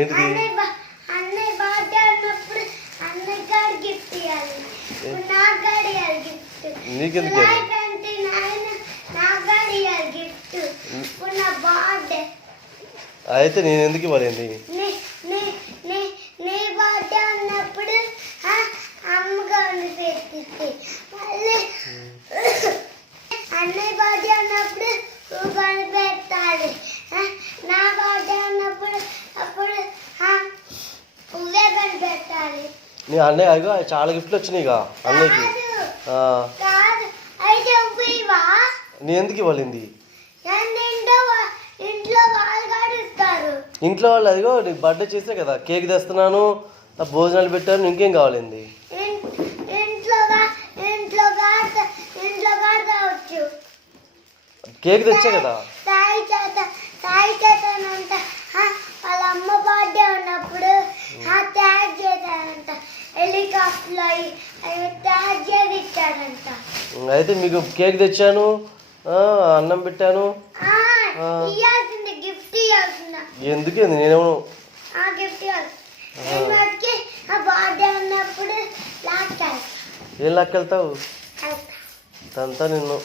ఏంటిది? అన్నయ్య బర్త్డే అన్నప్పుడు అన్నయ్య గారు గిఫ్ట్ ఇవ్వాలి, నాకు గారు ఇవ్వాలి గిఫ్ట్. నీకెందుకు? అంటే నాయన నాకు గారు ఇవ్వాలి గిఫ్ట్. ఇప్పుడు నా బర్త్డే అయితే నేను ఎందుకు ఇవ్వాలండి? నీ బర్త్డే అన్నప్పుడు అమ్మగారిని పెట్టింది, మళ్ళీ అన్నయ్య బర్త్డే అన్నప్పుడు కొని పెట్టాలి. నా బర్త్డే అన్నప్పుడు అప్పుడు పువ్వే కొని పెట్టాలి. నీ అన్నయ్య అదిగో చాలా గిఫ్ట్లు వచ్చినాయిగా అన్నయ్యకి. కాదు అయితే ఇవ్వవా? నేను ఎందుకు ఇవ్వాలింది? ఇంట్లో వాళ్ళు కూడా ఇస్తారు. ఇంట్లో వాళ్ళు అదిగో నీకు బర్త్డే చేసే కదా కేక్ తెస్తున్నాను, భోజనాలు పెట్టాను, ఇంకేం కావాలండి? ఇంట్లో కావచ్చు. కేక్ తెచ్చా కదా. సాయి చేతానంట వాళ్ళ అమ్మ బర్త్డే ఉన్నప్పుడు ట్యాగ్ చేశానంట, హెలికాప్టర్లో అవి ట్యాగ్ చేసి ఇచ్చాడంట. అయితే మీకు కేక్ తెచ్చాను, అన్నం పెట్టాను. ఇవ్వాల్సింది గిఫ్ట్ ఇవ్వాల్సిందా? ఎందుకేంది నేనేమో గిఫ్ట్ ఇవ్వాలి. బర్త్డే ఉన్నప్పుడు లాస్ట్ ఏం లాక్కెళ్తావు? అంతా నిన్ను